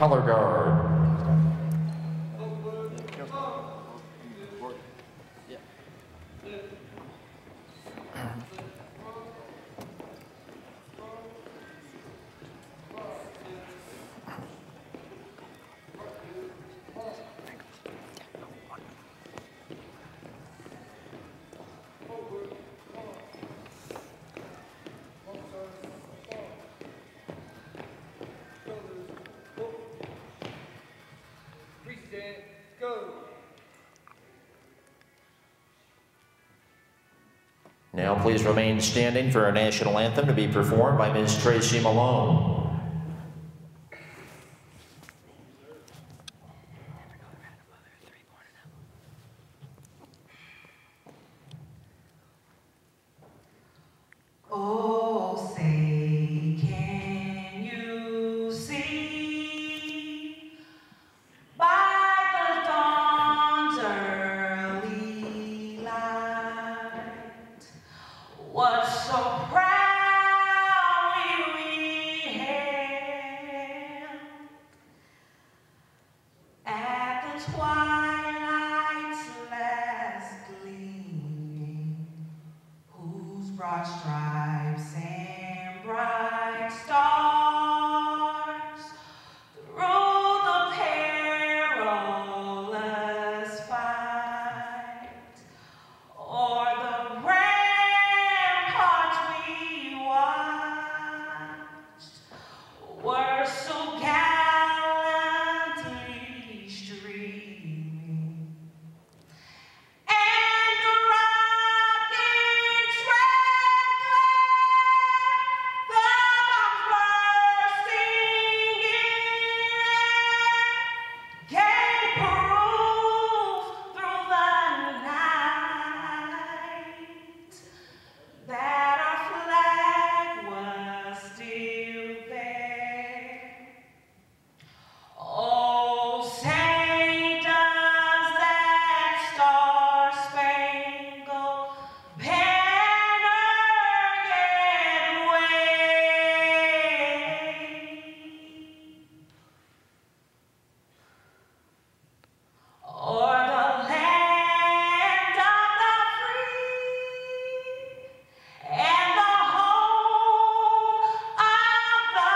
color guard. Now please remain standing for our national anthem to be performed by Ms. Tracy Malone. Oh, say, can you see by the dawn's early light what so proudly we hailed at the twilight's last gleaming, whose broad stripes and bright stars through the perilous fight o'er the ramparts we watched were so gallantly streaming, and the rockets red glare, the bombs bursting in, gave proof through the night that our flag was still there. Oh, say does that star-spangled banner yet wave o'er the land of the free and the home of the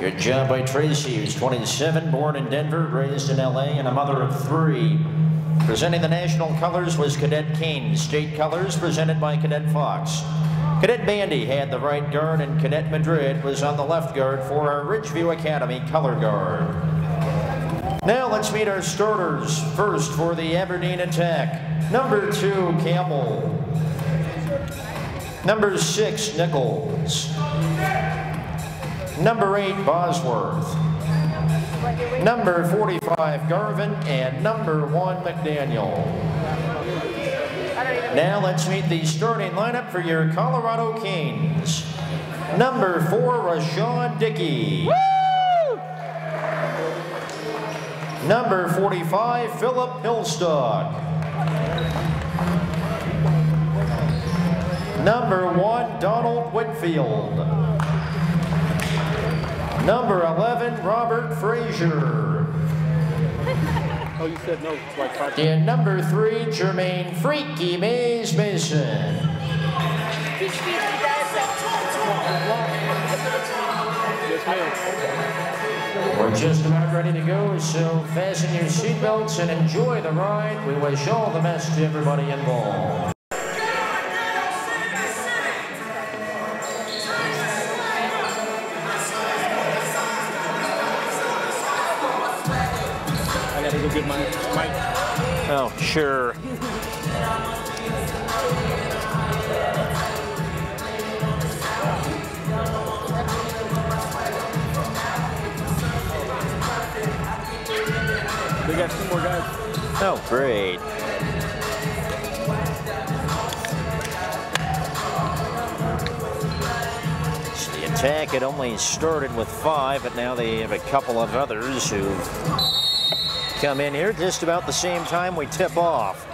Good job by Tracy, who's 27, born in Denver, raised in LA, and a mother of 3. Presenting the national colors was Cadet Kane. State colors presented by Cadet Fox. Cadet Bandy had the right guard, and Cadet Madrid was on the left guard for our Ridgeview Academy color guard. Now let's meet our starters. First for the Aberdeen attack, number 2, Campbell. Number 6, Nichols. Number 8, Bosworth. Number 45, Garvin, and number 1, McDaniel. Now let's meet the starting lineup for your Colorado Kings. Number 4, Rashawn Dickey. Woo! Number 45, Philip Hillstock. Number 1, Donald Whitfield. Number 11, Robert Frazier. Oh, you said no, it's like 5. And number 3, Jermaine Freaky Mays Mason. We're just about ready to go, so fasten your seatbelts and enjoy the ride. We wish all the best to everybody involved. Go get my mic. Oh, sure. We got 2 more guys. Oh, great. It's the Attack had only started with 5, but now they have a couple of others who've come in here just about the same time we tip off.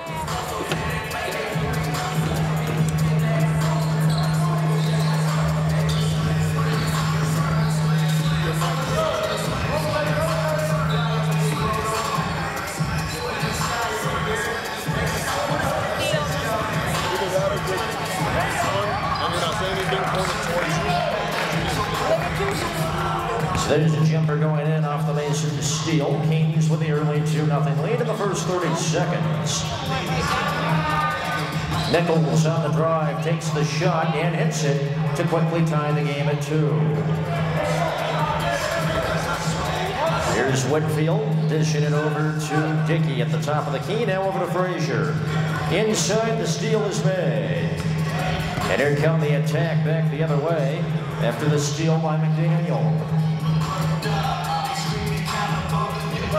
There's a jumper going in off the Mason steal. Kings with the early 2-0 lead in the first 30 seconds. Nichols on the drive, takes the shot and hits it to quickly tie the game at 2. Here's Whitfield dishing it over to Dickey at the top of the key. Now over to Frazier. Inside, the steal is made. And here come the Attack back the other way after the steal by McDaniel.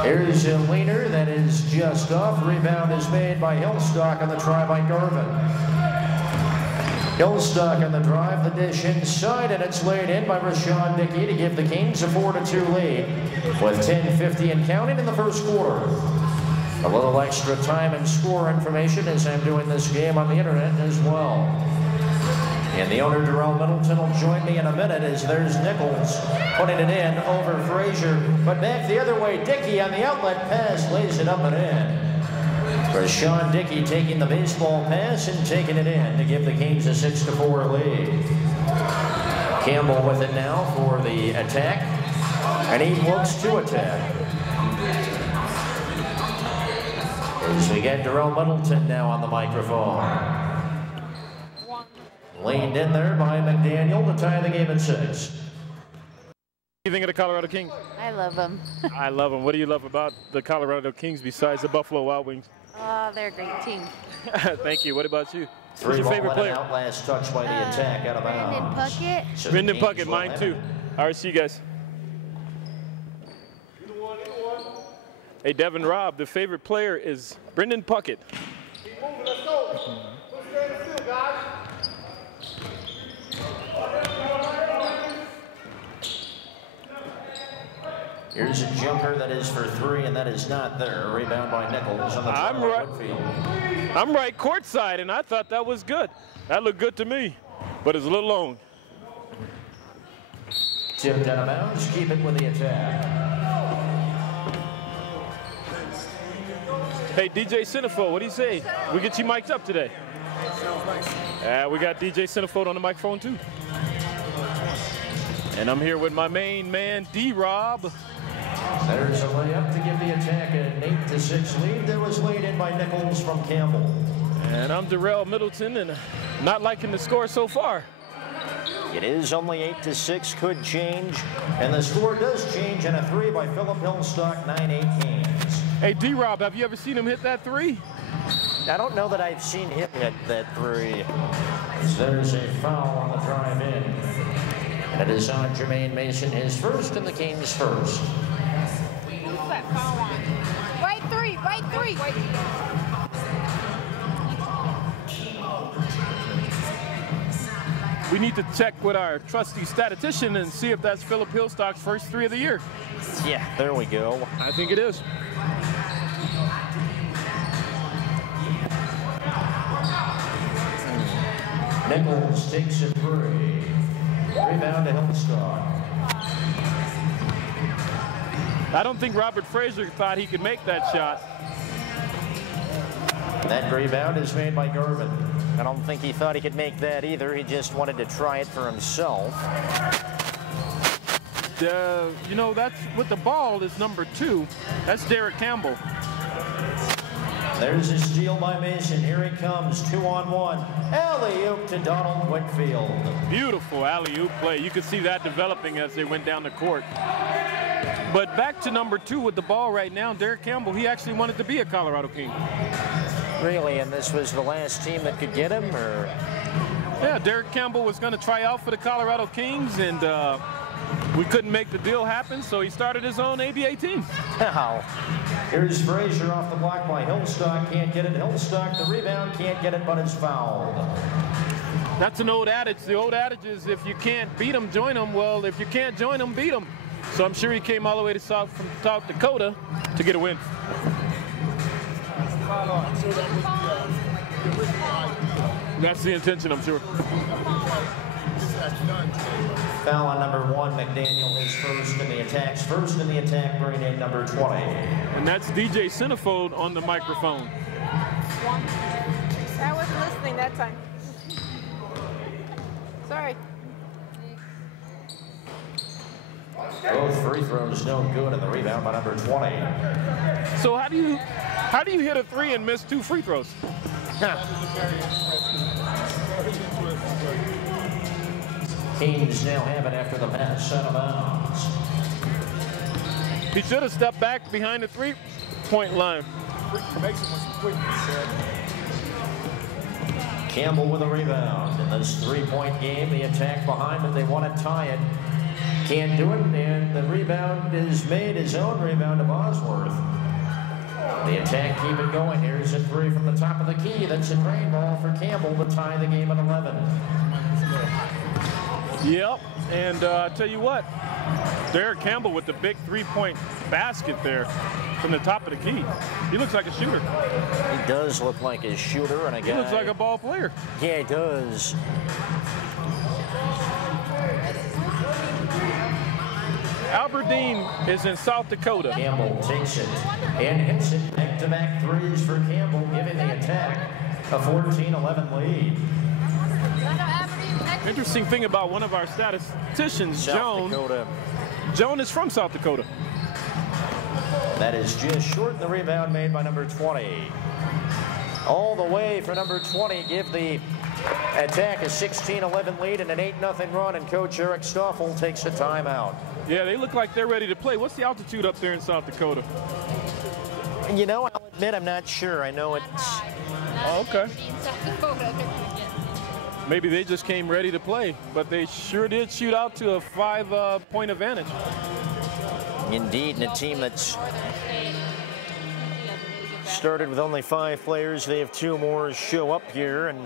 Here's a leaner that is just off. Rebound is made by Hillstock on the try by Garvin. Hillstock on the drive, the dish inside, and it's laid in by Rashawn Dickey to give the Kings a 4-2 lead with 10:50 and counting in the first quarter. A little extra time and score information as I'm doing this game on the internet as well. And the owner, Darrell Middleton, will join me in a minute as there's Nichols putting it in over Frazier. But back the other way, Dickey on the outlet pass lays it up and in. Rashawn Dickey taking the baseball pass and taking it in to give the Kings a 6-4 lead. Campbell with it now for the Attack. And he looks to attack. As we get Darrell Middleton now on the microphone. Leaned in there by McDaniel to tie the game at 6. What do you think of the Colorado Kings? I love them. I love them. What do you love about the Colorado Kings besides the Buffalo Wild Wings? Oh, they're a great team. Thank you. What about you? Who's your favorite player? Out last touch by the Attack out of bounds. Brendan Puckett. So Brendan Puckett, mine too. All right, see you guys. Hey, Devin Robb, the favorite player is Brendan Puckett. Let's go. Let's guys. Here's a jumper that is for 3, and that is not there. Rebound by Nichols on the I'm right courtside, and I thought that was good. That looked good to me, but it's a little long. Tipped out of bounds. Keep it with the Attack. Hey, DJ Centerfold, what do you say? We get you mic'd up today. We got DJ Centerfold on the microphone too. And I'm here with my main man, D-Rob. There's a layup to give the Attack an 8-6 lead that was laid in by Nichols from Campbell. And I'm Darrell Middleton, and not liking the score so far. It is only 8-6, could change, and the score does change in a 3 by Philip Hillstock, 9-8 Kings. Hey, D-Rob, have you ever seen him hit that 3? I don't know that I've seen him hit that 3. There's a foul on the drive in. And it is on Jermaine Mason, his first, and the Kings first. Who's that foul on? Right 3, right 3. We need to check with our trusty statistician and see if that's Philip Hillstock's first 3 of the year. Yeah, there we go. I think it is. Nichols takes it 3. Rebound to Hillstock. I don't think Robert Frazier thought he could make that shot. That rebound is made by Garvin. I don't think he thought he could make that either. He just wanted to try it for himself. You know, that's with the ball is number 2. That's Derek Campbell. There's a steal by Mason. Here he comes, 2-on-1. Alley-oop to Donald Whitfield. Beautiful alley-oop play. You could see that developing as they went down the court. But back to number 2 with the ball right now, Derek Campbell, he actually wanted to be a Colorado King. Really, and this was the last team that could get him, or? Yeah, Derek Campbell was going to try out for the Colorado Kings, and We couldn't make the deal happen, so he started his own ABA team. Now, here's Frazier off the block by Hillstock. Can't get it. Hillstock, the rebound, can't get it, but it's fouled. That's an old adage. The old adage is if you can't beat them, join them. Well, if you can't join them, beat them. So I'm sure he came all the way to South Dakota to get a win. That's the intention, I'm sure. Foul on number 1. McDaniel is first in the attacks. First in the attack, bringing in number 20. And that's DJ Centerfold on the microphone. I wasn't listening that time. Sorry. Both free throws no good, and the rebound by number 20. So how do you hit a 3 and miss 2 free throws? Canes now have it after the pass out of bounds. He should have stepped back behind the 3-point line. Campbell with a rebound in this 3-point game. The attack behind, but they want to tie it. Can't do it, and the rebound is made, his own rebound of Bosworth. The attack keep it going. Here's a 3 from the top of the key. That's a drain ball for Campbell to tie the game at 11. Yep, and I tell you what, Derek Campbell with the big 3-point basket there from the top of the key. He looks like a shooter. He does look like a shooter and a guy. He looks like a ball player. Yeah, he does. Aberdeen is in South Dakota. Campbell takes it and hits it. Back-to-back threes for Campbell, giving the attack a 14-11 lead. Interesting thing about one of our statisticians, Joan is from South Dakota. That is just short. The rebound made by number 20. All the way for number 20. Give the attack a 16-11 lead and an 8-0 run, and Coach Eric Stoffel takes a timeout. Yeah, they look like they're ready to play. What's the altitude up there in South Dakota? You know, I'll admit I'm not sure. I know it's... Oh, okay. Maybe they just came ready to play, but they sure did shoot out to a 5-point advantage. Indeed, and a team that's started with only 5 players. They have 2 more show up here, and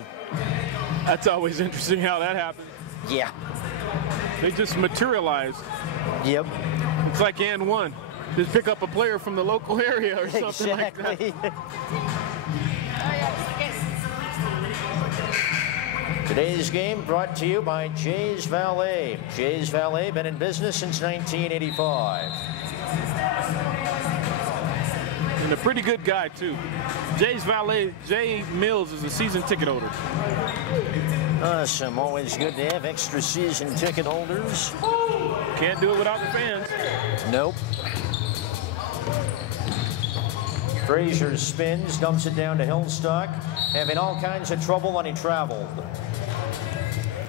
that's always interesting how that happens. Yeah. They just materialized. Yep. It's like and one. Just pick up a player from the local area or something exactly. like that. Today's game brought to you by Jay's Valet. Jay's Valet, been in business since 1985. And a pretty good guy, too. Jay's Valet, Jay Mills, is a season ticket holder. Awesome. Always good to have extra season ticket holders. Can't do it without the fans. Nope. Frazier spins, dumps it down to Hillstock, having all kinds of trouble when he traveled.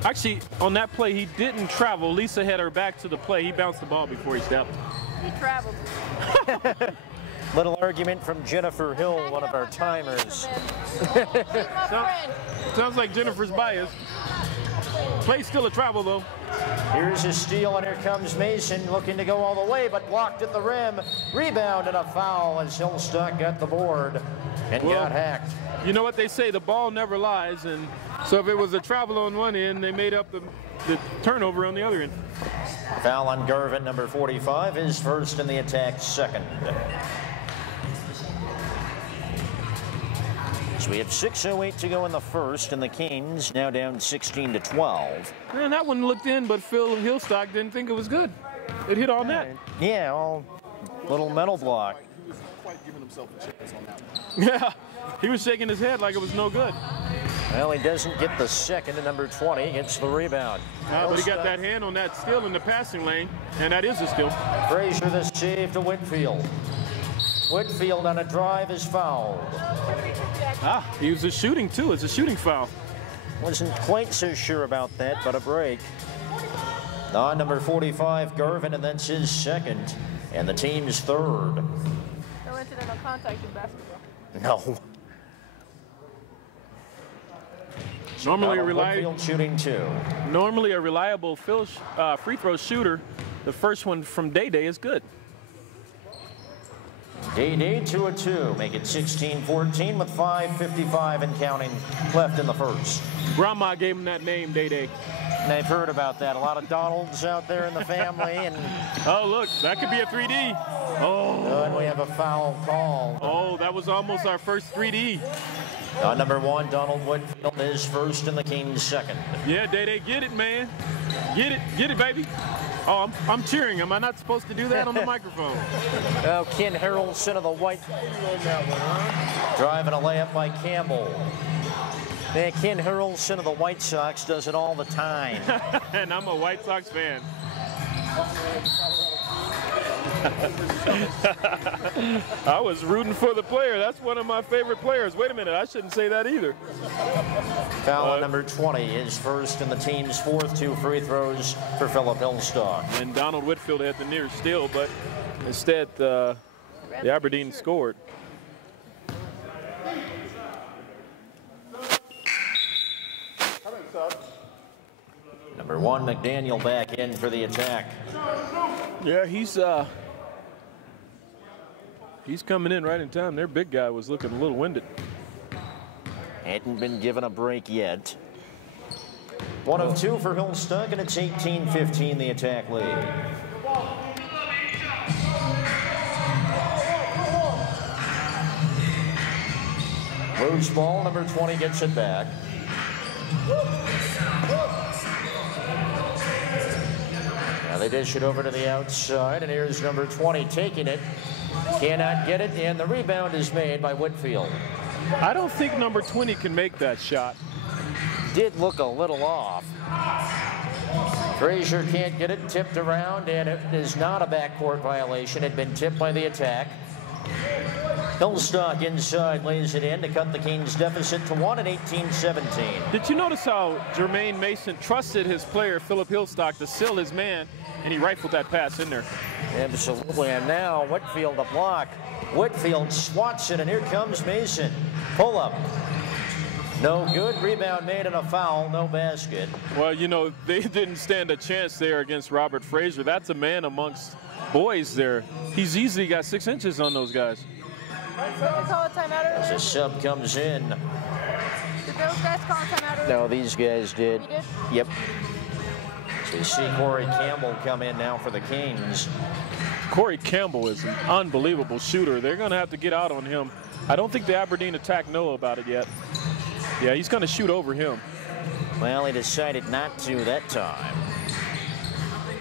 Actually, on that play, he didn't travel. Lisa had her back to the play. He bounced the ball before he stepped. He traveled. Little argument from Jennifer Hill, one of our timers. Sounds like Jennifer's bias. Play's still a travel, though. Here's a steal, and here comes Mason, looking to go all the way, but blocked at the rim. Rebound and a foul as Hillstock got the board and got hacked. You know what they say, the ball never lies, and so if it was a travel on one end, they made up the turnover on the other end. Foul on Garvin, number 45, is first in the attack, second. So we have 6:08 to go in the first, and the Canes now down 16-12. Man, that one looked in, but Phil Hillstock didn't think it was good. It hit on net. Yeah, all little metal block. He was quite giving himself a chance on that one. Yeah, he was shaking his head like it was no good. Well, he doesn't get the second, and number 20 gets the rebound. But he got that hand on that steal in the passing lane, and that is a steal. Frazier the save to Whitfield. Whitfield on a drive is fouled. He was shooting too. It's a shooting foul. Wasn't quite so sure about that, but a break. On number 45, Garvin, and that's his second, and the team's third. No incidental contact in basketball. No. Normally Whitfield shooting 2. Normally a reliable free throw shooter the first one from Day Day is good. Day 2-2, make it 16-14 with 5:55 and counting left in the first. Grandma gave him that name, Day Day. And I've heard about that. A lot of Donalds out there in the family. And oh, look, that could be a 3D. Oh. And we have a foul call. Oh, that was almost our first 3D. Number 1, Donald Whitfield is first and the Kings second. Yeah, Day Day, get it, man. Get it, baby. Oh, I'm cheering. Am I not supposed to do that on the microphone? Oh, Ken Harrelson of the White. Driving a layup by Campbell. Man, Ken Harrelson of the White Sox does it all the time. And I'm a White Sox fan. I was rooting for the player. That's one of my favorite players. Wait a minute, I shouldn't say that either. Foul on number 20 is first and the team's fourth. 2 free throws for Philip Hillstock. And Donald Whitfield had the near steal, but instead the Aberdeen scored. Number 1, McDaniel back in for the attack. Yeah, he's coming in right in time. Their big guy was looking a little winded. Hadn't been given a break yet. 1 of 2 for Hillstock, and it's 18-15 the attack lead. Loose ball, number 20 gets it back. Now they dish it over to the outside, and here's number 20 taking it. Cannot get it, and the rebound is made by Whitfield. I don't think number 20 can make that shot. Did look a little off. Frazier can't get it, tipped around, and it is not a backcourt violation. It had been tipped by the attack. Hillstock inside lays it in to cut the Kings deficit to 1 at 18-17. Did you notice how Jermaine Mason trusted his player, Philip Hillstock, to seal his man, and he rifled that pass in there? Absolutely, and now Whitfield a block. Whitfield swats it, and here comes Mason. Pull up. No good. Rebound made and a foul. No basket. Well, you know, they didn't stand a chance there against Robert Frazier. That's a man amongst boys there. He's easily got 6 inches on those guys. As a sub comes in. Did those guys call a timeout? No, these guys did. You did? Yep. So you see Corey Campbell come in now for the Kings. Corey Campbell is an unbelievable shooter. They're going to have to get out on him. I don't think the Aberdeen attack know about it yet. Yeah, he's going to shoot over him. Well, he decided not to that time.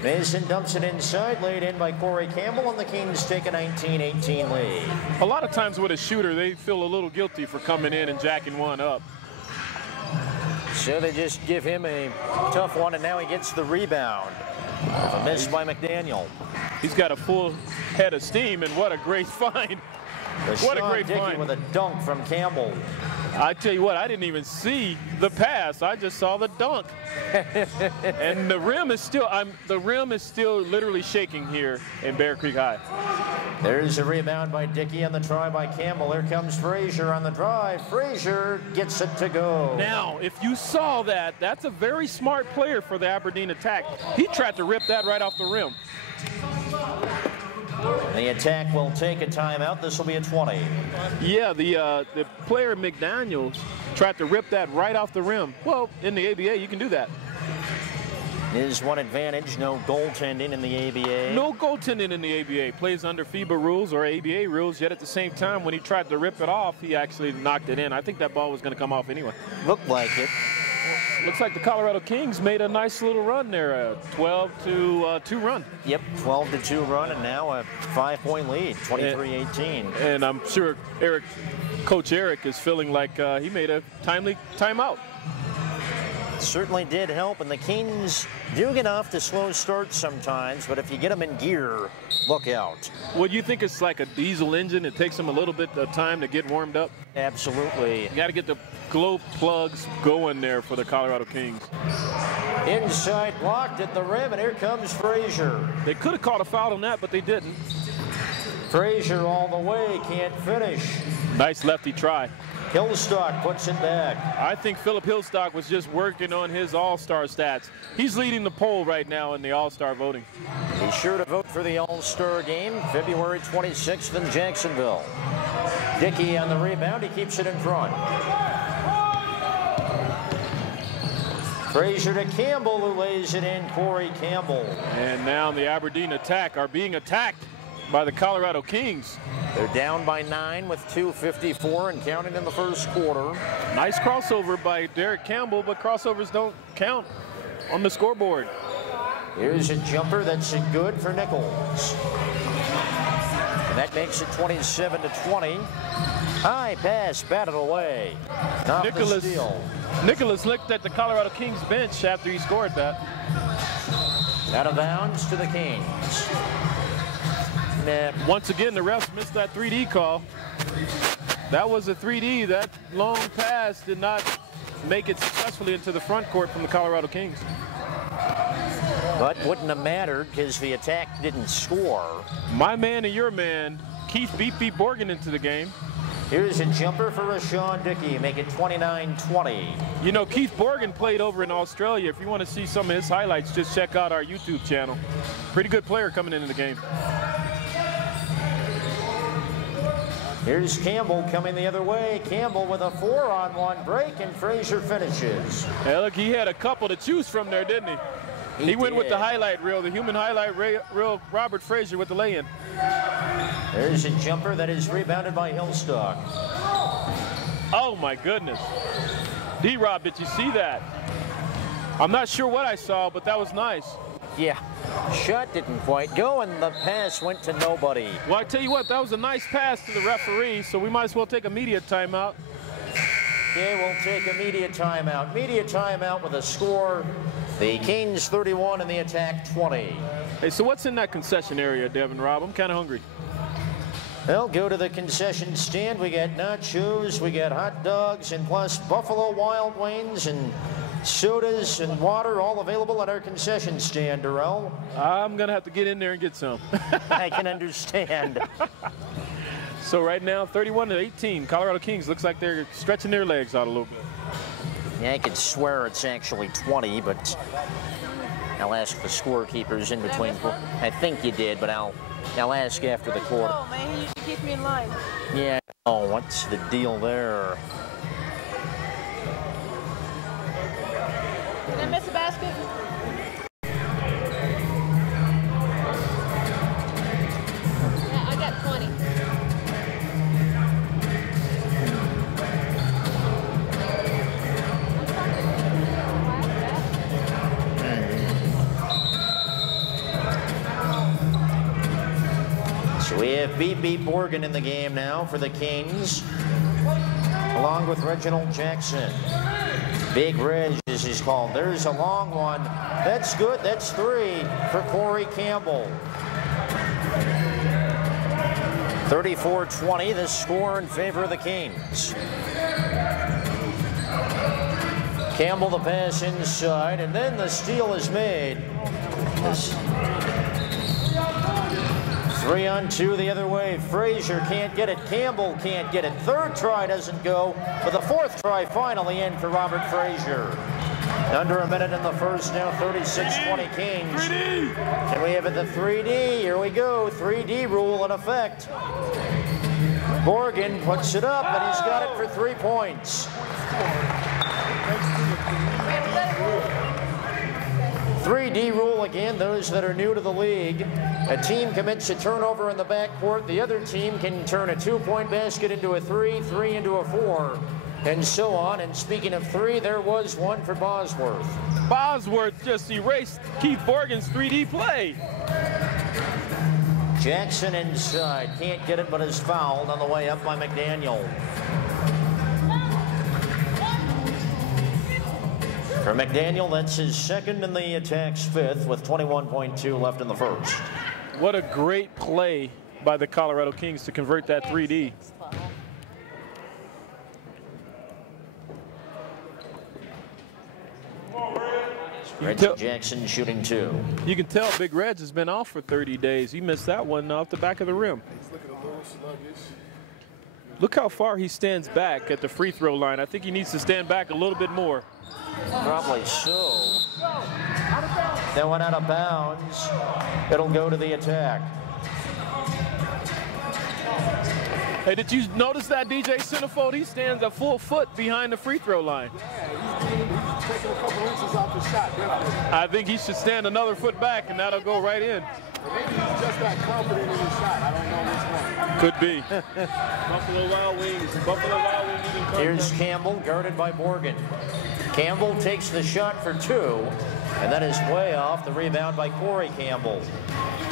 Mason dumps it inside, laid in by Corey Campbell, and the Kings take a 19-18 lead. A lot of times with a shooter, they feel a little guilty for coming in and jacking one up. So they just give him a tough one, and now he gets the rebound. A miss by McDaniel. He's got a full head of steam, and what a great find. What a great find. With a dunk from Campbell. I tell you what, I didn't even see the pass. I just saw the dunk. And the rim is still literally shaking here in Bear Creek High. There's a rebound by Dickey on the try by Campbell. Here comes Frazier on the drive. Frazier gets it to go. Now, if you saw that, that's a very smart player for the Aberdeen attack. He tried to rip that right off the rim. The attack will take a timeout. This will be a 20. Yeah, the player McDaniels tried to rip that right off the rim. Well, in the ABA, you can do that. Is one advantage, no goaltending in the ABA. No goaltending in the ABA. Plays under FIBA rules or ABA rules, yet at the same time, when he tried to rip it off, he actually knocked it in. I think that ball was going to come off anyway. Looked like it. Looks like the Colorado Kings made a nice little run there, a 12-2 run. Yep, 12-2 run, and now a 5-point lead, 23-18. And I'm sure Coach Eric is feeling like he made a timely timeout. Certainly did help, and the Kings do get off to slow starts sometimes, but if you get them in gear, look out. Well, you think it's like a diesel engine? It takes them a little bit of time to get warmed up? Absolutely. You got to get the glow plugs going there for the Colorado Kings. Inside blocked at the rim, and here comes Frazier. They could have caught a foul on that, but they didn't. Frazier all the way, can't finish. Nice lefty try. Hillstock puts it back. I think Philip Hillstock was just working on his all-star stats. He's leading the poll right now in the all-star voting. Be sure to vote for the all-star game, February 26th in Jacksonville. Dickey on the rebound, he keeps it in front. Frazier to Campbell, who lays it in, Corey Campbell. And now the Aberdeen attack are being attacked by the Colorado Kings. They're down by 9 with 2:54 and counting in the first quarter. Nice crossover by Derek Campbell, but crossovers don't count on the scoreboard. Here's a jumper that's good for Nichols. And that makes it 27-20. High pass, batted away. Not the steal. Nicholas looked at the Colorado Kings bench after he scored that. Out of bounds to the Kings. Once again, the refs missed that 3D call. That was a 3D. That long pass did not make it successfully into the front court from the Colorado Kings. But wouldn't have mattered because the attack didn't score. My man and your man, Keith beat Borgen into the game. Here's a jumper for Rashawn Dickey, make it 29-20. You know, Keith Borgen played over in Australia. If you want to see some of his highlights, just check out our YouTube channel. Pretty good player coming into the game. Here's Campbell coming the other way. Campbell with a 4-on-1 break, and Frazier finishes. Hey, look, he had a couple to choose from there, didn't he? He went with the highlight reel, the human highlight reel, Robert Frazier with the lay-in. There's a jumper that is rebounded by Hillstock. Oh, my goodness. D-Rob, did you see that? I'm not sure what I saw, but that was nice. Yeah, shot didn't quite go, and the pass went to nobody. Well, I tell you what, that was a nice pass to the referee, so we might as well take a media timeout. Okay, we'll take a media timeout. Media timeout with a score. The Kings 31 and the attack 20. Hey, so what's in that concession area, Devin, Rob? I'm kind of hungry. Well, go to the concession stand. We got nachos, we got hot dogs, and plus Buffalo Wild Wings and sodas and water, all available at our concession stand, Darrell. I'm going to have to get in there and get some. I can understand. So right now, 31-18, Colorado Kings looks like they're stretching their legs out a little bit. Yeah, I could swear it's actually 20, but I'll ask the scorekeepers in between. I think you did, but I'll ask after the quarter. Oh, man, you keep me in line. Yeah, oh, what's the deal there? Did I miss a basket? Yeah, I got 20. So we have B.B. Borgen in the game now for the Kings, along with Reginald Jackson. Big Reg, as he's called. There's a long one. That's good. That's 3 for Corey Campbell. 34-20, the score in favor of the Kings. Campbell the pass inside, and then the steal is made. 3-on-2 the other way. Frazier can't get it. Campbell can't get it. Third try doesn't go, but the fourth try finally in for Robert Frazier. Under a minute in the first now, 36-20 Kings. 3D! And we have it the 3D. Here we go. 3D rule in effect. Borgen puts it up, and he's got it for 3 points. 3D rule again, those that are new to the league. A team commits a turnover in the backcourt. The other team can turn a 2-point basket into a 3, 3 into a 4, and so on. And speaking of 3, there was one for Bosworth. Bosworth just erased Keith Borgen's 3D play. Jackson inside, can't get it, but is fouled on the way up by McDaniel. For McDaniel, that's his second and the attack's 5th with 21.2 left in the first. What a great play by the Colorado Kings to convert that 3D. Reggie Jackson shooting 2. You can tell Big Reg has been off for 30 days. He missed that one off the back of the rim. He's looking a little sluggish. Look how far he stands back at the free throw line. I think he needs to stand back a little bit more. Probably so. That went out of bounds. It'll go to the attack. Hey, did you notice that DJ Centerfold? He stands a full foot behind the free throw line. Yeah, he's taking a couple inches off the shot, definitely. I think he should stand another foot back, and that'll go right in. Maybe he's just not confident in his shot. I don't know which one. Could be. Buffalo Wild Wings. Buffalo Wild Wings even come. Here's Campbell, guarded by Morgan. Campbell takes the shot for 2, and that is way off. The rebound by Corey Campbell.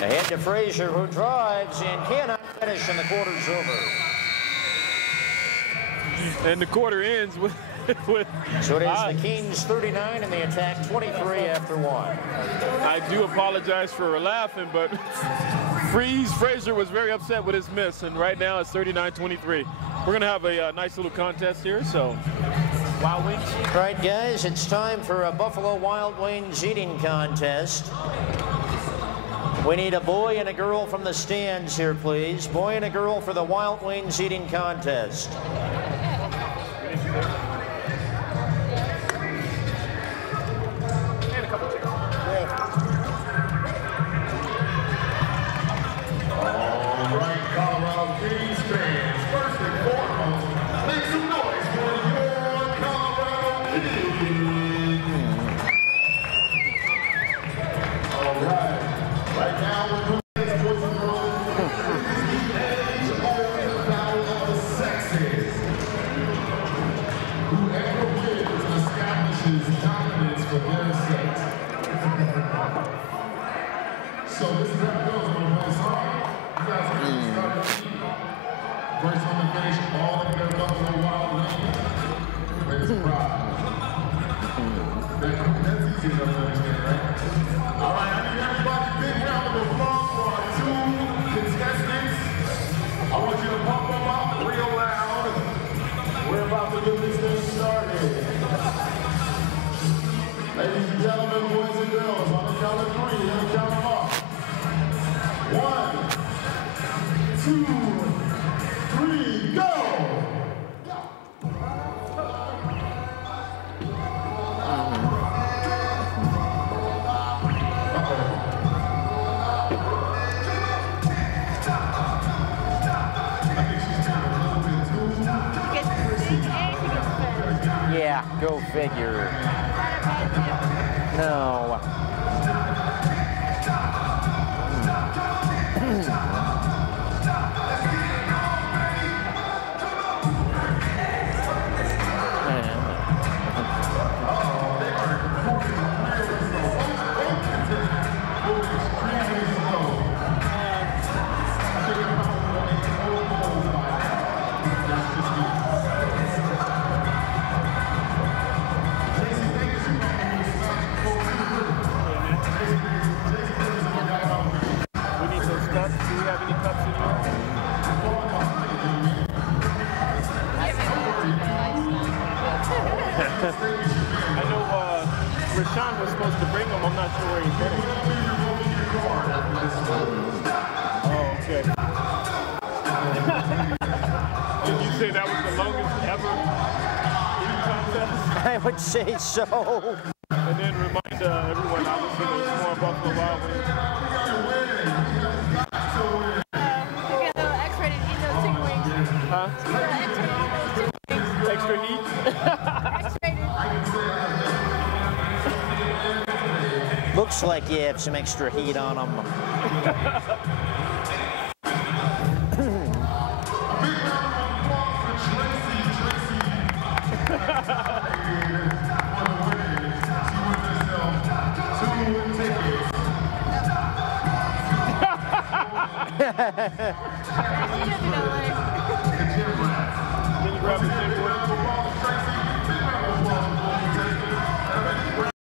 Ahead to Frazier, who drives and cannot finish, and the quarter's over. And the quarter ends with So it is the Kings 39 and the Attack 23 after 1. I do apologize for laughing, but Frazier was very upset with his miss, and right now it's 39-23. We're going to have a nice little contest here, so Wild Wings. All right, guys, it's time for a Buffalo Wild Wings eating contest. We need a boy and a girl from the stands here, please. Boy and a girl for the Wild Wings eating contest. All right, Colorado Kings fans, first and foremost, make some noise for your Colorado Kings. All right, right now we're moving to boys and girls. Age over the battle of the sexes. Whoever wins establishes dominance for their sex. So this is how it goes. I'm gonna play a song. You guys are going to start at the first one to finish all of their Buffalo Wild Wings. It's a prize. That's easy enough to understand, right? All right, I need everybody big round of applause for our 2 contestants. I want you to pump them up real loud. We're about to get this thing started. Ladies and gentlemen, boys and girls, on the count of 3, we're going to count them off. 1, 2, 3, go! Yeah, go figure. No. I know Rashawn was supposed to bring them. I'm not sure where he's heading. Oh, okay. Did you say that was the longest ever eating contest? I would say so. And then remind everyone, obviously, there's more Buffalo Wild Wings. You get the X-rated eat those chicken wings. Huh? Extra heat? X-rated. Looks like you have some extra heat on them.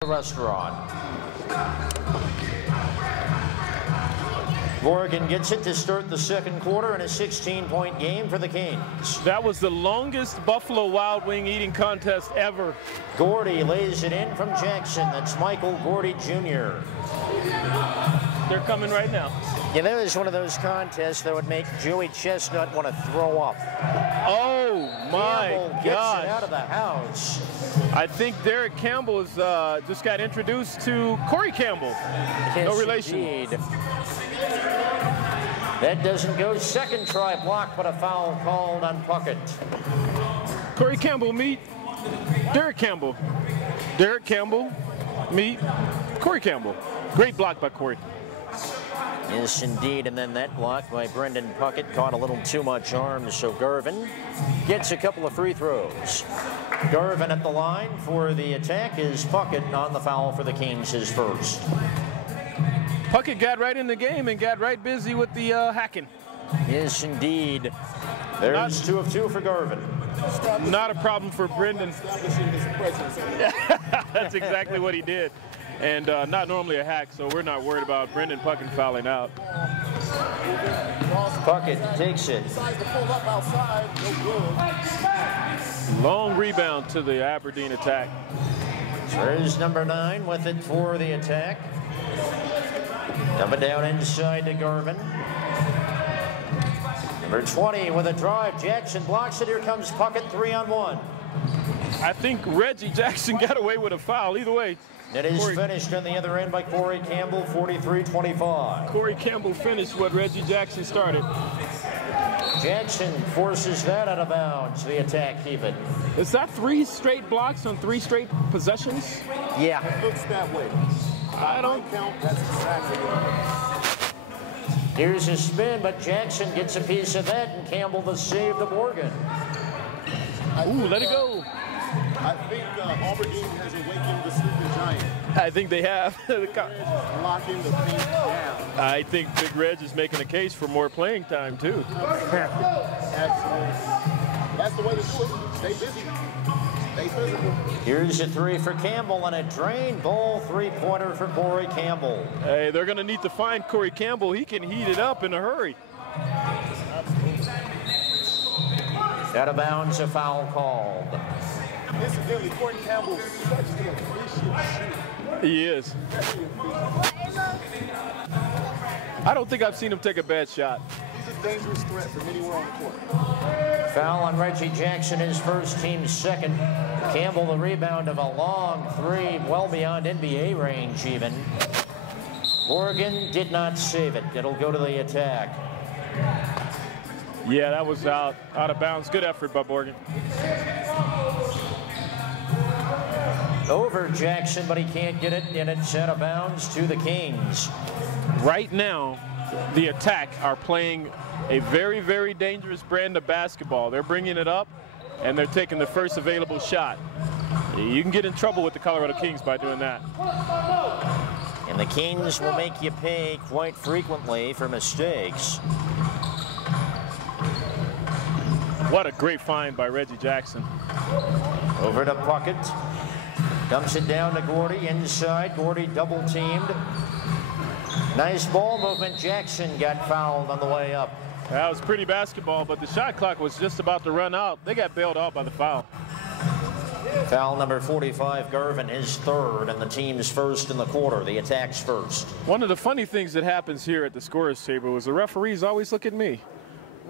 Restaurant. Morgan gets it to start the second quarter in a 16-point game for the Kings. That was the longest Buffalo Wild Wing eating contest ever. Gordy lays it in from Jackson. That's Michael Gordy Jr. They're coming right now. Yeah, that was one of those contests that would make Joey Chestnut want to throw up. Oh my Campbell gets God! it out of the house. I think Derek Campbell is, just got introduced to Corey Campbell. Yes, No relation. Indeed. That doesn't go. Second try blocked, but a foul called on Puckett. Corey Campbell meet Derek Campbell. Derek Campbell meet Corey Campbell. Great block by Corey. Yes, indeed. And then that block by Brendan Puckett caught a little too much arm, so Garvin gets a couple of free throws. Garvin at the line for the attack is Puckett on the foul for the Kings, his first. Puckett got right in the game and got right busy with the hacking. Yes, indeed. There's 2 of 2 for Garvin. Not a problem for Brendan. That's exactly what he did. And not normally a hack, so we're not worried about Brendan Puckett fouling out. Puckett takes it. Long rebound to the Aberdeen attack. There's number 9 with it for the attack. Coming down inside to Garvin. Number 20 with a drive. Jackson blocks it. Here comes Puckett, 3-on-1. I think Reggie Jackson got away with a foul. Either way. It is finished on the other end by Corey Campbell, 43-25. Corey Campbell finished what Reggie Jackson started. Jackson forces that out of bounds. The attack keep it. Is that 3 straight blocks on 3 straight possessions? Yeah. It looks that way. I don't count. That's exactly what. Here's a spin, but Jackson gets a piece of that, and Campbell the save to Morgan. Ooh, let it go. I think Aberdeen has awakened the sleeping giant. I think they have. Locking the paint down. I think Big Reg is making a case for more playing time, too. Excellent. That's the way to do it. Stay busy. Stay physical. Here's a 3 for Campbell and a drain ball 3-pointer for Corey Campbell. Hey, they're going to need to find Corey Campbell. He can heat it up in a hurry. Out of bounds, a foul called. Incidentally, Corey Campbell is such an efficient shooter. He is. I don't think I've seen him take a bad shot. He's a dangerous threat from anywhere on the court. Foul on Reggie Jackson, his first, team's second. Campbell the rebound of a long 3, well beyond NBA range even. Morgan did not save it. It'll go to the attack. Yeah, that was out of bounds. Good effort by Morgan. Over Jackson, but he can't get it, and it's out of bounds to the Kings. Right now, the attack are playing a very, very dangerous brand of basketball. They're bringing it up, and they're taking the first available shot. You can get in trouble with the Colorado Kings by doing that. And the Kings will make you pay quite frequently for mistakes. What a great find by Reggie Jackson. Over to Puckett. Dumps it down to Gordy inside. Gordy double teamed. Nice ball movement. Jackson got fouled on the way up. That was pretty basketball, but the shot clock was just about to run out. They got bailed out by the foul. Foul number 45, Garvin, his third, and the team's first in the quarter. The attack's first. One of the funny things that happens here at the scorer's table is the referees always look at me.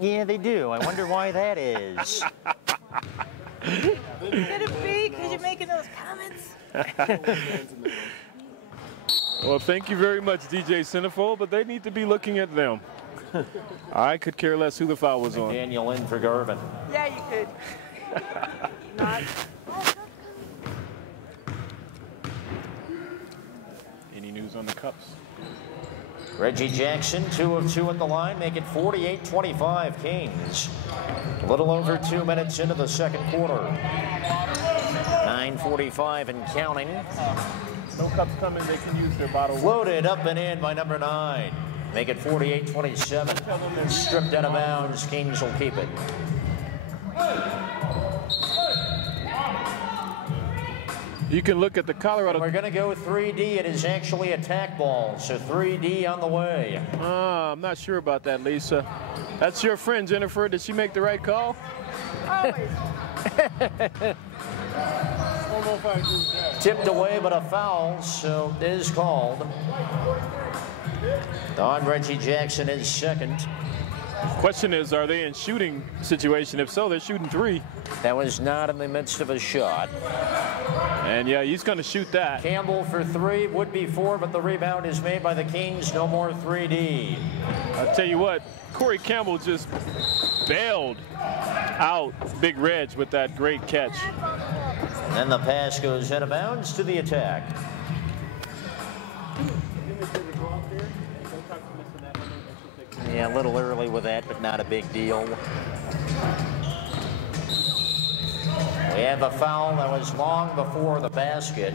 Yeah, they do. I wonder why that is. Could it be because you're making those comments? Well, thank you very much, DJ Centerfold, but they need to be looking at them. I could care less who the foul was on. Daniel in for Garvin. Yeah, you could. Not. Any news on the Cups? Reggie Jackson, 2 of 2 at the line, make it 48-25 Kings. A little over 2 minutes into the second quarter. 9:45 and counting. No cups coming, they can use their bottle. Floated up and in by number 9. Make it 48-27. Stripped out of bounds, Kings will keep it. You can look at the Colorado. We're going to go 3D. It is actually attack ball, so 3D on the way. I'm not sure about that, Lisa. That's your friend, Jennifer. Did she make the right call? Always. Tipped away, but a foul, so it is called. Don Reggie Jackson is second. Question is, are they in shooting situation? If so, they're shooting 3. That was not in the midst of a shot. And yeah, he's going to shoot that. Campbell for 3, would be 4, but the rebound is made by the Kings. No more 3D. I'll tell you what, Corey Campbell just bailed out Big Reg with that great catch. And the pass goes out of bounds to the attack. Yeah, a little early with that, but not a big deal. We have a foul that was long before the basket.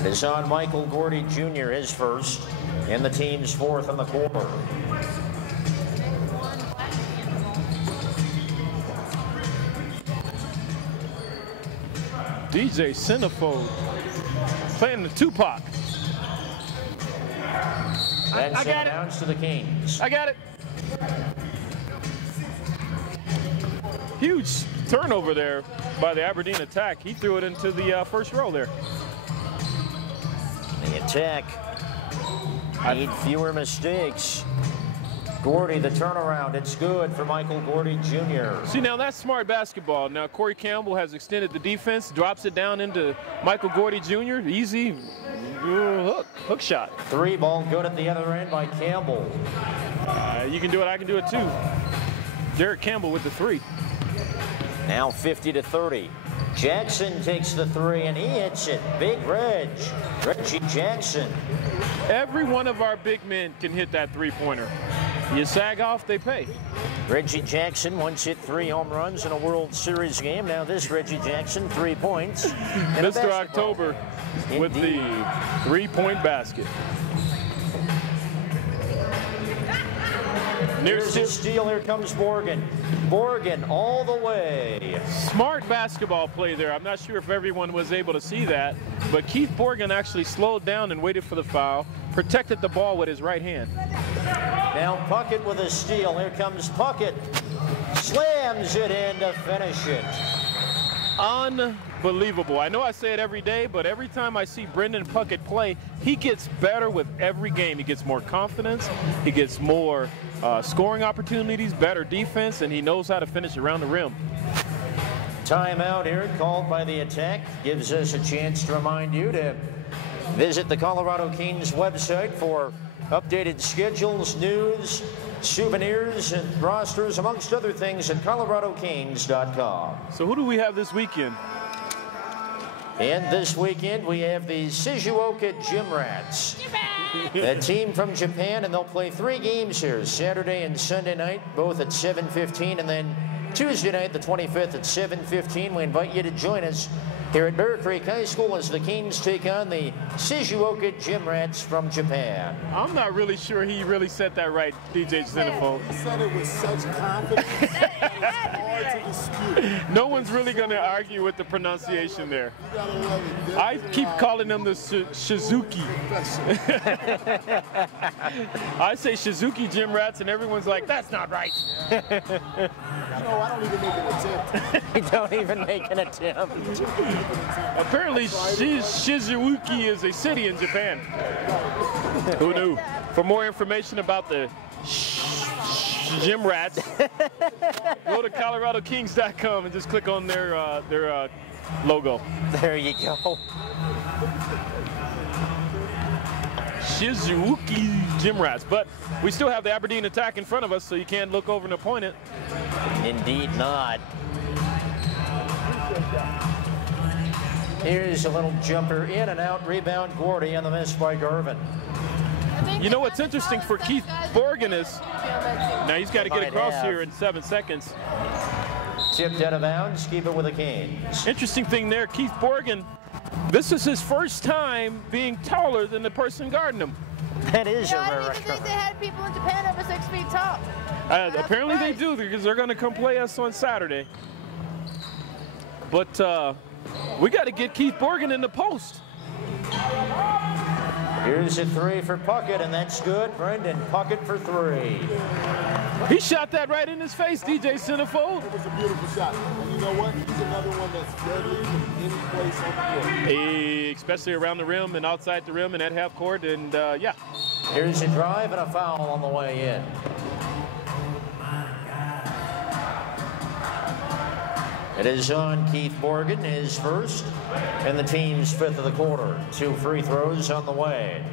It is on Michael Gordy Jr., his first, and the team's 4th in the quarter. DJ Centerfold playing the Tupac. That's I got announced to the Kings. I got it. Huge turnover there by the Aberdeen attack. He threw it into the first row there. The attack need fewer mistakes. Gordy, the turnaround, it's good for Michael Gordy Jr. See, now that's smart basketball. Now Corey Campbell has extended the defense, drops it down into Michael Gordy Jr. Easy hook shot. 3 ball good at the other end by Campbell. You can do it, I can do it too. Derek Campbell with the 3. Now 50-30. Jackson takes the 3 and he hits it. Big Reg. Reggie Jackson. Every one of our big men can hit that 3-pointer. You sag off, they pay. Reggie Jackson once hit 3 home runs in a World Series game. Now this Reggie Jackson, 3 points. Mr. October with the 3-point basket. Here's his steal. Here comes Borgen. Borgen all the way. Smart basketball play there. I'm not sure if everyone was able to see that, but Keith Borgen actually slowed down and waited for the foul, protected the ball with his right hand. Now Puckett with a steal. Here comes Puckett. Slams it in to finish it. Unbelievable. I know I say it every day, but every time I see Brendan Puckett play, he gets better with every game. He gets more confidence, he gets more scoring opportunities, better defense, and he knows how to finish around the rim. Timeout here called by the attack. Gives us a chance to remind you to visit the Colorado Kings website for updated schedules, news, souvenirs, and rosters, amongst other things, at coloradokings.com. So who do we have this weekend? And this weekend we have the Shizuoka Gym Rats, a team from Japan, and they'll play 3 games here, Saturday and Sunday night, both at 7:15, and then Tuesday night, the 25th, at 7:15. We invite you to join us here at Bear Creek High School as the Kings take on the Shizuoka Gym Rats from Japan. I'm not really sure he really said that right, DJ Centerfold. He said it with such confidence. Hard to dispute. No one's really going to argue with the pronunciation there. You gotta love it. I keep calling them the Shizuki. I say Shizuki Gym Rats, and everyone's like, that's not right. You know, I don't even make an attempt. You don't even make an attempt. Apparently, Shizuoka is a city in Japan. Who knew? For more information about the Gym Rats, go to coloradokings.com and just click on their logo. There you go. Shizuoka Gym Rats. But we still have the Aberdeen attack in front of us, so you can't look over and point it. Indeed not. Here's a little jumper in and out, rebound Gordy on the miss by Garvin. You know what's interesting for Keith Borgen is, now he's got to get across here in 7 seconds. Tipped out of bounds, keep it with the Kings. Interesting thing there, Keith Borgen, this is his first time being taller than the person guarding him. That is a I rare didn't even think occurrence. they had people in Japan over 6 feet tall. Apparently they do, because they're going to come play us on Saturday. but we got to get Keith Borgen in the post. Here's a 3 for Puckett, and that's good. Brendan Puckett for 3. He shot that right in his face, DJ Centerfold. It was a beautiful shot. And you know what? He's another one that's deadly from any place on the court. Especially around the rim and outside the rim and at half court, and yeah. Here's a drive and a foul on the way in. It is on Keith Borgen, his first, and the team's 5th of the quarter. 2 free throws on the way.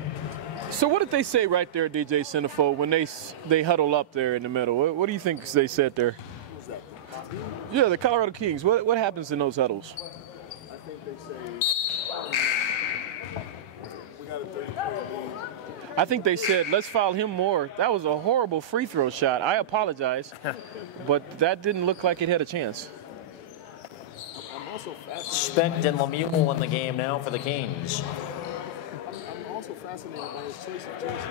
So what did they say right there, DJ Centerfold, when they huddle up there in the middle? What do you think they said there? Who's that? Yeah, the Colorado Kings. What happens in those huddles? I think they say we got a 30-point lead. I think they said, let's foul him more. That was a horrible free throw shot. I apologize, but that didn't look like it had a chance. I'm also fascinated. Specht and Lemuel in the game now for the Kings. I'm also fascinated by his choice of jersey.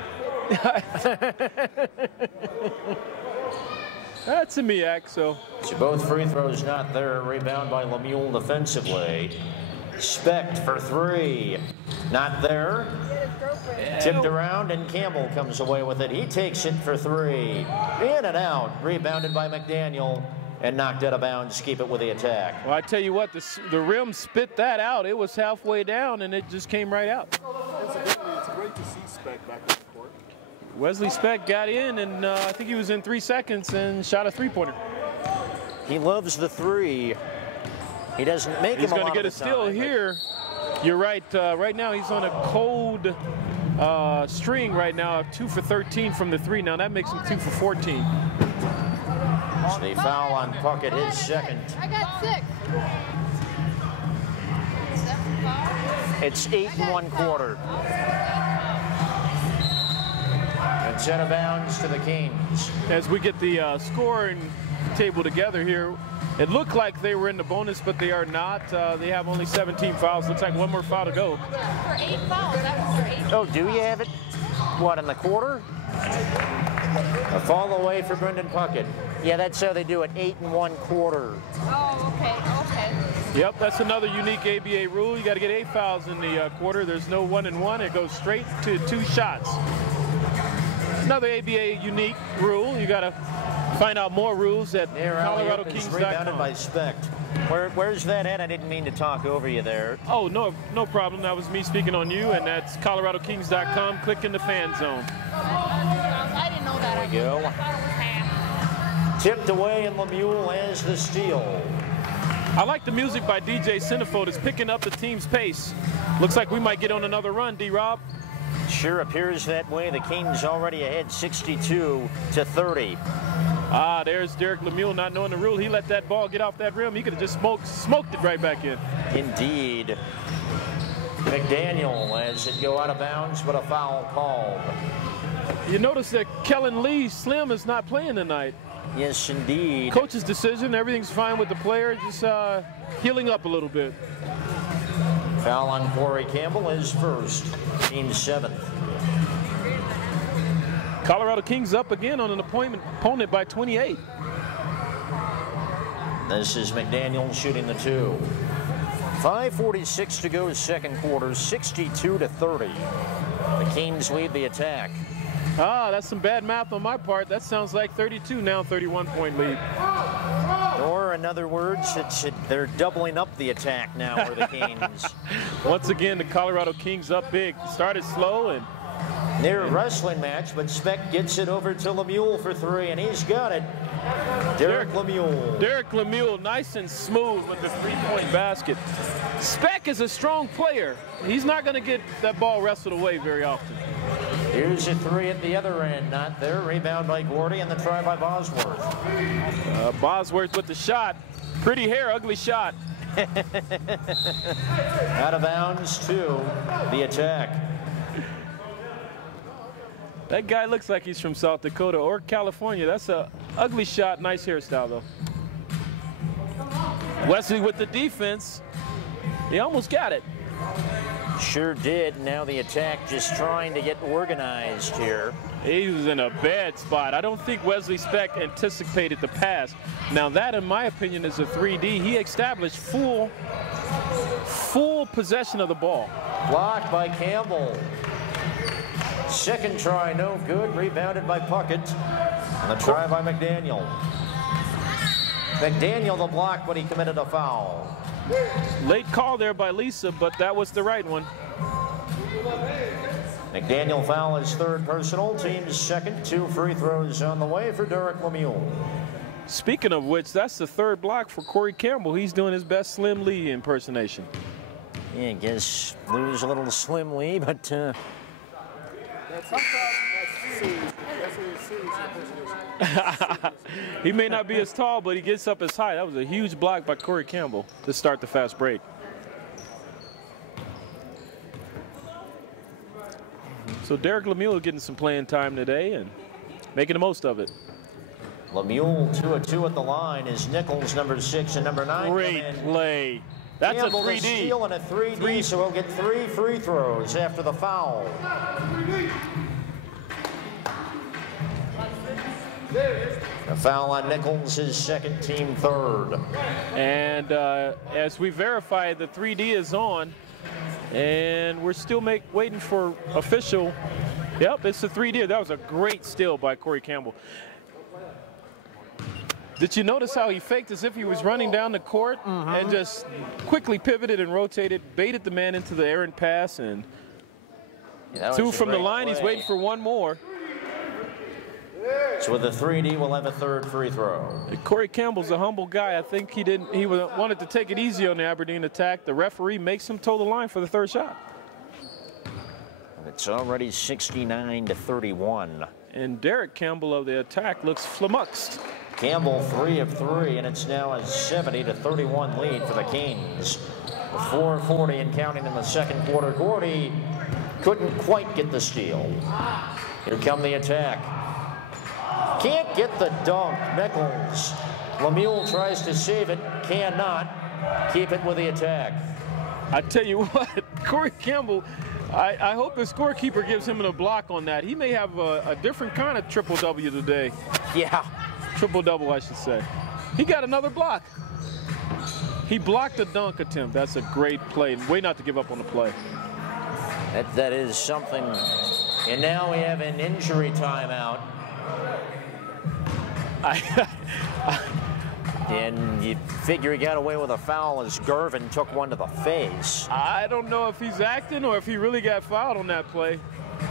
That's a Miak, so. So both free throws not there. Rebound by Lemuel defensively. Specht for 3. Not there. Tipped around, and Campbell comes away with it. He takes it for 3. In and out. Rebounded by McDaniel and knocked out of bounds. Keep it with the attack. Well, I tell you what, the rim spit that out. It was halfway down, and it just came right out. Incidentally, it's great to see Specht back on the court. Wesley Specht got in, and I think he was in 3 seconds and shot a three-pointer. He loves the 3. He doesn't make He's him a going to lot get a of the steal time, here. You're right. Right now, he's on a cold string right now, 2 for 13 from the 3. Now, that makes him 2 for 14. So they foul on Puckett, his second. I got 6. It's 8 1/4. And set of bounds to the Kings. As we get the scoring table together here, it looked like they were in the bonus, but they are not. They have only 17 fouls. Looks like one more foul to go. For 8 fouls, that was for 8. Oh, do you have it? What, in the quarter? A fall away for Brendan Puckett. Yeah, that's how they do it, 8 1/4. Oh, okay. Yep, that's another unique ABA rule. You got to get 8 fouls in the quarter. There's no 1 and 1. It goes straight to 2 shots. Another ABA unique rule. You got to find out more rules at ColoradoKings.com. Rebounded by Specht. Where's that at? I didn't mean to talk over you there. Oh, no problem. That was me speaking on you, and that's ColoradoKings.com. Click in the fan zone. I didn't know that. There we go. Tipped away, and Lemuel has the steal. I like the music by DJ Centerfold. It's picking up the team's pace. Looks like we might get on another run, D-Rob. Sure appears that way. The Kings already ahead 62-30. Ah, there's Derek Lemuel not knowing the rule. He let that ball get off that rim. He could have just smoked it right back in. Indeed. McDaniel has it go out of bounds, but a foul called. You notice that Kellen Lee Slim is not playing tonight. Yes, indeed. Coach's decision. Everything's fine with the player. Just healing up a little bit. Foul on Corey Campbell, his first, team 7th. Colorado Kings up again on an opponent by 28. This is McDaniel shooting the 2. 5:46 to go, second quarter, 62-30. The Kings lead the attack. Ah, that's some bad math on my part. That sounds like 32 now, 31-point lead. Or in other words, they're doubling up the attack now for the Kings. Once again, the Colorado Kings up big. Started slow and near a wrestling match, but Specht gets it over to Lemuel for 3, and he's got it. Derek Lemuel. Derek Lemuel, nice and smooth with the three-point basket. Specht is a strong player. He's not going to get that ball wrestled away very often. Here's a 3 at the other end. Not there. Rebound by Gordy, and the try by Bosworth. Bosworth with the shot. Pretty hair, ugly shot. Out of bounds to the attack. That guy looks like he's from South Dakota or California. That's a ugly shot, nice hairstyle though. Wesley with the defense. He almost got it. Sure did. Now the attack just trying to get organized here. He was in a bad spot. I don't think Wesley Speck anticipated the pass. Now that, in my opinion, is a 3D. He established full possession of the ball. Blocked by Campbell. Second try, no good. Rebounded by Puckett. And the try by McDaniel. McDaniel the block, but he committed a foul. Late call there by Lisa, but that was the right one. McDaniel foul his third personal, team's second. 2 free throws on the way for Derek Lemieux. Speaking of which, that's the third block for Corey Campbell. He's doing his best Slim Lee impersonation. Yeah, I guess lose a little Slim Lee, but That's serious impersonation. He may not be as tall, but he gets up as high. That was a huge block by Corey Campbell to start the fast break. So Derek Lemieux getting some playing time today and making the most of it. Lemieux 2 of 2 at the line is Nichols, number 6 and number 9. Great play. That's Campbell a 3D. Steal and a 3D, so he'll get 3 free throws after the foul. The foul on Nichols, his second, team third. And as we verify, the 3D is on, and we're still waiting for official. Yep, it's a 3D. That was a great steal by Corey Campbell. Did you notice how he faked as if he was running down the court and just quickly pivoted and rotated, baited the man into the errant pass, and 2 from the line. He's waiting for 1 more. So with the 3D, we'll have a third free throw. Corey Campbell's a humble guy. I think he wanted to take it easy on the Aberdeen attack. The referee makes him toe the line for the third shot. It's already 69-31. And Derek Campbell of the attack looks flummoxed. Campbell 3 of 3, and it's now a 70-31 lead for the Kings. With 4:40 and counting in the second quarter, Gordy couldn't quite get the steal. Here come the attack. Can't get the dunk. Nichols. Lemieux tries to save it, cannot keep it with the attack. I tell you what, Corey Campbell, I hope the scorekeeper gives him a block on that. He may have a different kind of triple-W today. Yeah. Triple-double, I should say. He got another block. He blocked a dunk attempt. That's a great play. Way not to give up on the play. That is something. And now we have an injury timeout. And you figure he got away with a foul as Gervin took one to the face. I don't know if he's acting or if he really got fouled on that play.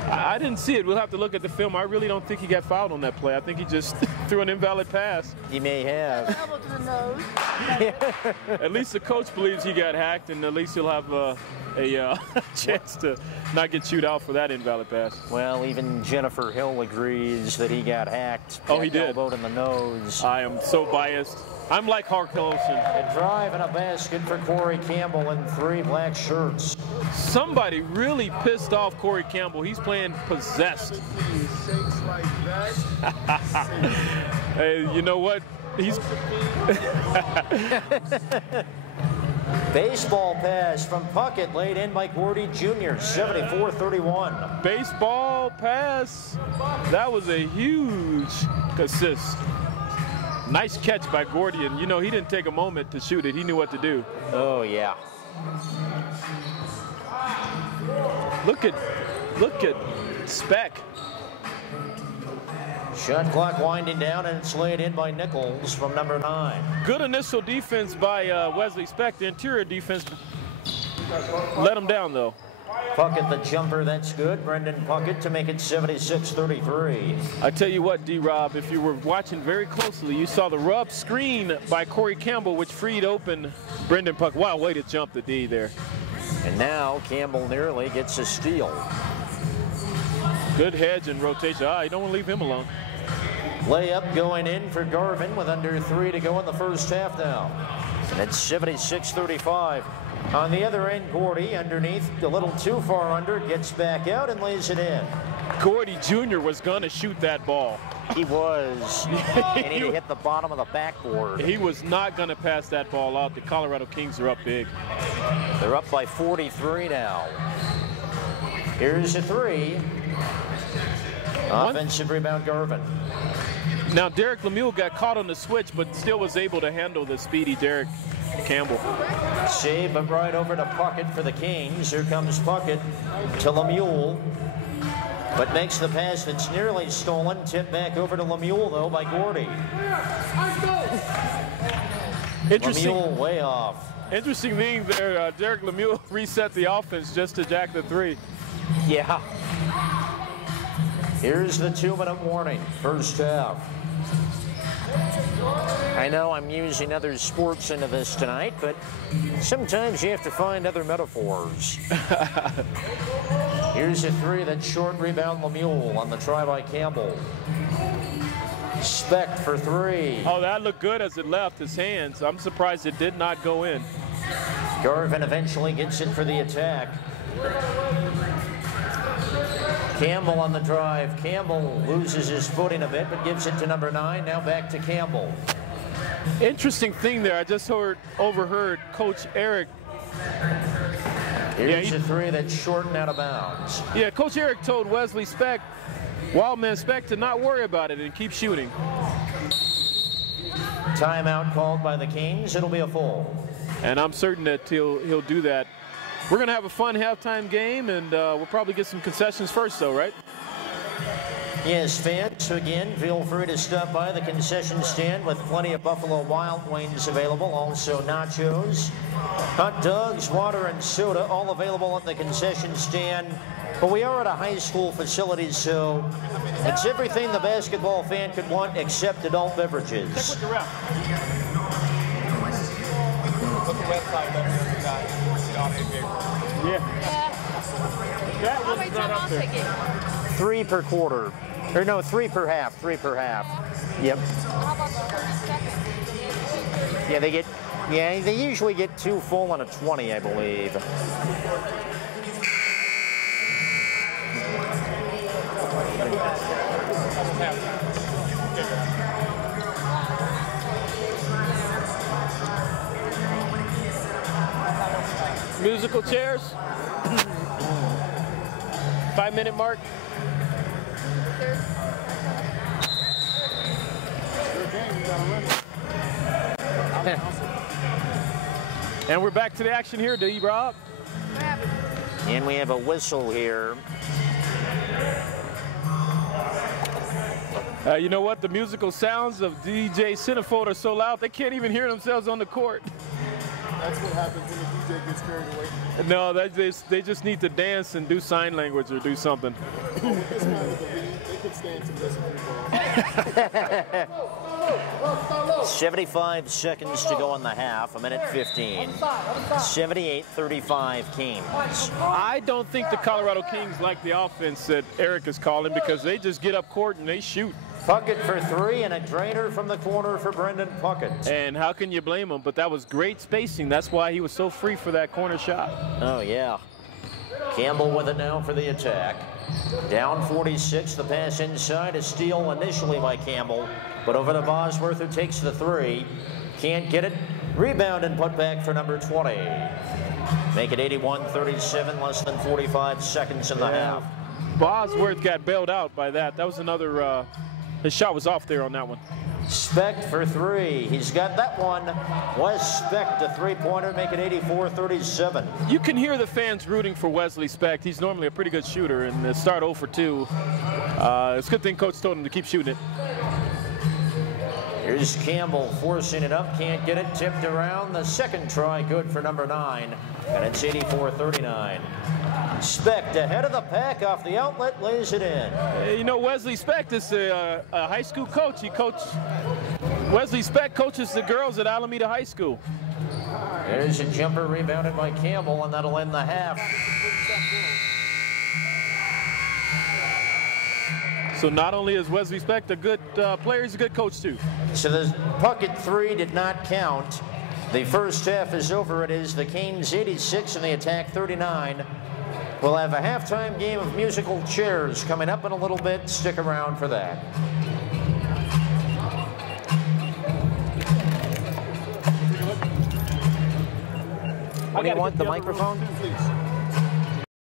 I didn't see it. We'll have to look at the film. I really don't think he got fouled on that play. I think he just threw an invalid pass. He may have. Elbow to the nose. At least the coach believes he got hacked, and at least he'll have a chance to not get chewed out for that invalid pass. Well, even Jennifer Hill agrees that he got hacked. Oh, he did. Elbowed in the nose. I am so biased. I'm like Hark Olsen. A drive and a basket for Corey Campbell in 3 black shirts. Somebody really pissed off Corey Campbell. He's playing possessed. Hey, you know what? He's Baseball pass from Puckett, laid in by Gordy Jr., 74-31. Baseball pass. That was a huge assist. Nice catch by Gordy, and you know he didn't take a moment to shoot it. He knew what to do. Oh yeah. Look at Speck. Shot clock winding down, and it's laid in by Nichols from number 9. Good initial defense by Wesley Speck. The interior defense let him down, though. Puckett the jumper, that's good. Brendan Puckett to make it 76-33. I tell you what, D-Rob, if you were watching very closely, you saw the rub screen by Corey Campbell, which freed open Brendan Puckett. Wow, way to jump the D there. And now Campbell nearly gets a steal. Good hedge and rotation. You don't want to leave him alone. Layup going in for Garvin with under 3 to go in the first half now. And it's 76-35. On the other end, Gordy underneath, a little too far under, gets back out and lays it in. Gordy Jr. was going to shoot that ball. He was. And he hit the bottom of the backboard. He was not going to pass that ball out. The Colorado Kings are up big. They're up by 43 now. Here's a 3. Offensive rebound, Garvin. Now, Derek Lemieux got caught on the switch, but still was able to handle the speedy Derek Campbell. Save, but right over to Puckett for the Kings. Here comes Puckett to Lemieux, but makes the pass that's nearly stolen. Tipped back over to Lemieux, though, by Gordy. Interesting. Lemieux way off. Interesting thing there, Derek Lemieux reset the offense just to jack the three. Yeah. Here's the 2-minute warning, first half. I know I'm using other sports into this tonight, but sometimes you have to find other metaphors. Here's a three, that short rebound, Lemieux on the try by Campbell. Specht for three. Oh, that looked good as it left his hands. I'm surprised it did not go in. Garvin eventually gets it for the attack. Campbell on the drive. Campbell loses his footing a bit, but gives it to number 9. Now back to Campbell. Interesting thing there. I just overheard Coach Eric. Here's a three that's short and out of bounds. Yeah, Coach Eric told Wesley Specht, Wildman Specht, to not worry about it and keep shooting. Timeout called by the Kings. It'll be a full. And I'm certain that he'll do that. We're going to have a fun halftime game, and we'll probably get some concessions first, though, right? Yes, fans, so again, feel free to stop by the concession stand with plenty of Buffalo Wild Wings available. Also nachos, hot dogs, water, and soda, all available at the concession stand. But we are at a high school facility, so it's everything the basketball fan could want except adult beverages. Check with the ref. Yeah. That How was many not up timeouts there. they get? 3 per quarter. Or no, 3 per half. 3 per half. Yep. How about the 30 seconds? Yeah, they usually get 2 full on a 20, I believe. Musical chairs. 5-minute mark. And we're back to the action here, D-Rob. And we have a whistle here. You know what? The musical sounds of DJ Cinefold are so loud they can't even hear themselves on the court. That's what happens when the DJ gets carried away. No, they just need to dance and do sign language or do something. Well, with this kind of a lead, they could stand to listen to 75 seconds to go in the half, 1:15. 78-35 Kings. I don't think the Colorado Kings like the offense that Eric is calling because they just get up court and they shoot. Puckett for 3 and a drainer from the corner for Brendan Puckett. And how can you blame him? But that was great spacing. That's why he was so free for that corner shot. Oh, yeah. Campbell with it now for the attack. Down 46, the pass inside, a steal initially by Campbell, but over to Bosworth, who takes the 3. Can't get it. Rebound and put back for number 20. Make it 81-37, less than 45 seconds in the half. Bosworth got bailed out by that. That was another, his shot was off there on that one. Specht for 3. He's got that one. Wes Specht, a 3-pointer, make it 84-37. You can hear the fans rooting for Wesley Specht. He's normally a pretty good shooter, and to start 0 for 2. It's a good thing Coach told him to keep shooting it. Here's Campbell forcing it up, can't get it, tipped around. The second try, good for number 9, and it's 84-39. Specht ahead of the pack off the outlet, lays it in. You know, Wesley Specht is a high school coach. Wesley Specht coaches the girls at Alameda High School. There's a jumper rebounded by Campbell, and that'll end the half. So not only is Wesley Specht a good player, he's a good coach too. So the Puckett 3 did not count. The first half is over. It is the Canes 86 and the Attack 39. We'll have a halftime game of musical chairs coming up in a little bit. Stick around for that. What do you want, the microphone? Please.